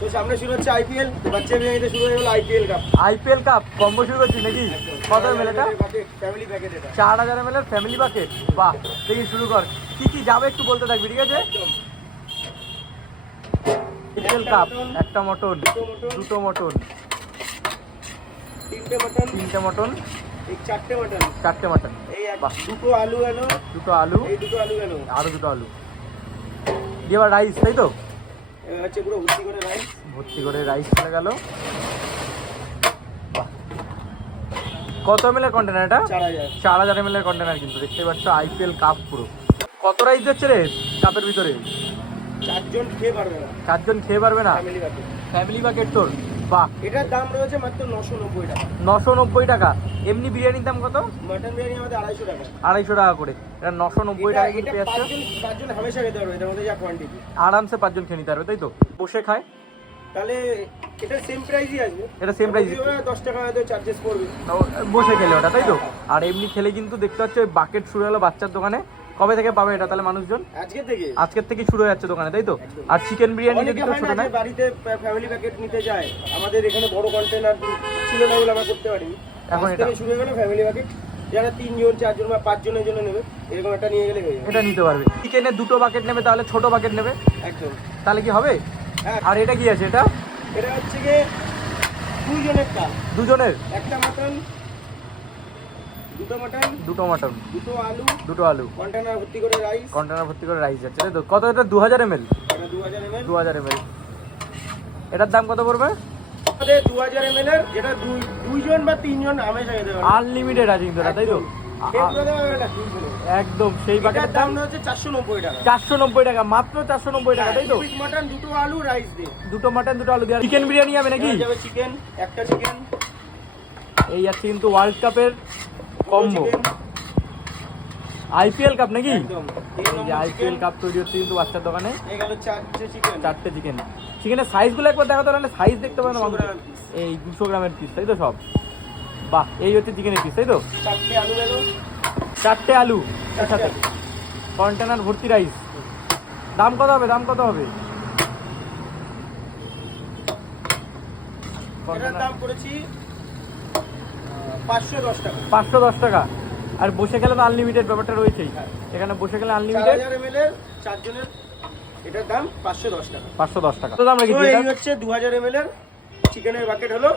তো সামনে শুরু হচ্ছে আইপিএল, বাচ্চা বিরিয়ানিতে শুরু হয়ে গেল IPL cup. IPL cup combo শুরু করছি নাকি? কত এমএল এটা? ফ্যামিলি প্যাকেট এটা। 4000 ml এর ফ্যামিলি বাকেট। বাহ, দেখি শুরু কর। কি কি যাবে একটু বলতে থাকবি, ঠিক আছে? আইপিএল কাপ, একটা মটন, দুটো মটন, তিনটে মটন, চারটে মটন, বাহ, দুটো আলু এলো, দুটো আলু, এই দুটো আলু এলো, আরো দুটো আলু দিয়ে আবার রাইস, তাই তো? এবার হচ্ছে পুরো ভর্তি করে রাইস। ভর্তি করে রাইস চলে গেল। কত এমএল কন্টেনার এটা? 4000 ml এর কন্টেনার, কিন্তু দেখতে পাচ্ছ আইপিএল কাপ পুরো। কত রাইস যাচ্ছে রে কাপের ভিতরে? 4 জন খেয়ে পারবে না। 4 জন খেয়ে পারবে না? Family packet. ফ্যামিলি বাকেট তোর, বাহ। এটার দাম রয়েছে মাত্র 990 টাকা। 990 টাকা। এমনি বিরিয়ানির দাম কত? মটন বিরিয়ানি আমাদের 250 টাকা। 250 টাকা করে। এটা 990 টাকা কিন্তু পেয়ে যাচ্ছে। 5 জন হামেশা খেতে পারবে, এটার মধ্যে যা কোয়ান্টিটি। আরামসে 5 জন খেয়ে নিতে পারবে, তাই তো? বসে খায় তাহলে এটা সেম প্রাইসই আসবে। এটা সেম প্রাইস, 10 টাকা হয়তো চার্জেস পড়বে বসে খেলে ওটা, তাই তো? আর এমনি খেলে কিন্তু দেখতে পাচ্ছ ওই বাকেট শুরু হলো বাচ্চার দোকানে। কবে থেকে পাবে এটা তাহলে মানুষজন? আজকের থেকে শুরু হয়ে যাচ্ছে দোকানে, তাই তো? আর চিকেন বিরিয়ানি যদি তো ছোট না, বাড়িতে ফ্যামিলি প্যাকেট নিতে যায়, আমাদের এখানে বড় কন্টেনার ছিল না বলে আমরা করতে পারিনি। এখন এটা শুরু হয়ে গেল ফ্যামিলি প্যাকেট, যারা 3 জন 4 জন বা 5 জনের জন্য নেবে, এরকম একটা নিয়ে গেলে হয়ে যাবে। এটা নিতে পারবে। চিকেনের দুটো বাকেট নেবে তাহলে ছোট বাকেট নেবে, একদম। তাহলে কি হবে? হ্যাঁ। আর এটা কি আছে? এটা হচ্ছে কি 2 জনের কাপ, দুজনের, একটা মটন, দুটো মটন, দুটো মটন, দুটো আলু, কন্টেনার ভর্তি করে রাইস যাচ্ছে, তাই তো? কত এটা? 2000 ml। এটা 2000 ml। এটার দাম কত পড়বে? আমাদের 2000 ml এর, যেটা 2 জন বা 3 জন হামেশা খেতে পারবে। আনলিমিটেড আছে কিন্তু এটা, তাই তো? একদম সেই বাকেটের দাম হচ্ছে 490 টাকা। 490 টাকা, মাত্র 490 টাকা, তাই তো? মটন, দুটো আলু, রাইস দিয়ে, দুটো মটন, দুটো আলু দিয়ে। চিকেন বিরিয়ানি হবে নাকি? যাবে চিকেন, একটা চিকেন। এই আছে কিন্তু ওয়ার্ল্ড কাপের কম্বো। আইপিএল কাপ নাকি? একদম। এই যে আইপিএল কাপ তৈরি হচ্ছে কিন্তু বাচ্চার দোকানে। এই গেল 4টে চিকেন। 4টে চিকেন। চিকেনের সাইজগুলো একবার দেখাতো, না সাইজ দেখতে পারে না মানুষ। এই 200 গ্রামের পিস, তাই তো? সব, বাহ। এই হচ্ছে চিকেনের পিস, তাই তো? 4টে আলু গেল, 4টে আলু এর সাথে কন্টেনার ভর্তি রাইস। দাম কত হবে? এটার দাম করেছি 510 টাকা। 510 টাকা। আর বসে গেলে তো আনলিমিটেড ব্যাপারটা রয়েছেই। এখানে বসে গেলে আনলিমিটেড। 4000 ml এর 4 জনের, এটার দাম 510 টাকা। 510 টাকা। তো দাম রেখেছি। এই হচ্ছে 2000 ml এর চিকেনের বাকেট হলো।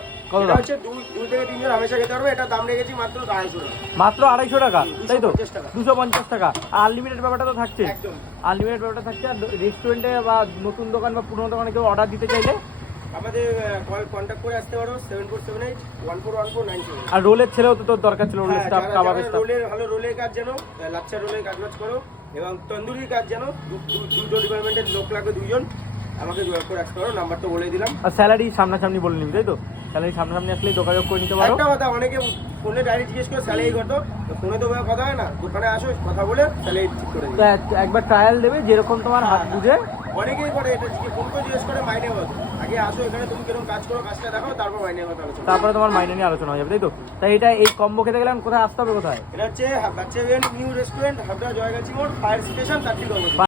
এটা হচ্ছে 2 থেকে 3 জন হামেশা খেতে পারবে। এটা দাম রেখেছি মাত্র 250 টাকা। মাত্র 250 টাকা, তাই তো? 250 টাকা। আর আনলিমিটেড ব্যাপারটা তো থাকছে। একদম আনলিমিটেড ব্যাপারটা থাকছে। আর রেস্টুরেন্টে বা নতুন দোকান বা পুরনো দোকানে কেউ অর্ডার দিতে চাইলে আমাদের কন্ট্যাক্ট করে আসতে পারো, 7478141497। আর রোলের ছেলেও তো তোর দরকার ছিল, রোলের স্টাফ, কাবাবের স্টাফ। ভালো রোলের কাজ জানো, লাচ্ছা রোলের কাজ করো, এবং তন্দুরির কাজ জানো, দুটো ডিপার্টমেন্টের লোক লাগবে, 2 জন। আমাকে যোগাযোগ করে আসতে পারো, নাম্বার তো বলে দিলাম। আর স্যালারি সামনাসামনি বলে নিবি, তাই তো? স্যালারি সামনাসামনি আসলেই যোগাযোগ করে নিতে পারো। একটা কথা, অনেকে ফোনে ডাইরেক্ট জিজ্ঞেস করে স্যালারি কত, তো ফোনে তো কথা হয় না, দোকানে আসো, কথা বলে স্যালারি ঠিক করে দিই। তো একবার ট্রায়াল দেবে, যেরকম তোমার হাত বুঝে। অনেকেই করে এটা, ফোন করে জিজ্ঞেস করে মাইনে কত। আগে আসো এখানে, তুমি কিরকম কাজ করো, কাজটা দেখো, তারপর মাইনে কথা আলোচনা। তারপরে তোমার মাইনে নিয়ে আলোচনা হয়ে যাবে, তাই তো? তাই এটা এই কম্বো খেতে গেলে কোথায় আসতে হবে? কোথায়? এটা হচ্ছে বাচ্চা বিরিয়ানি নিউ রেস্টুরেন্ট, হাবড়া জয়গাছি মোড়, ফায়ার স্টেশন, 4 নম্বর।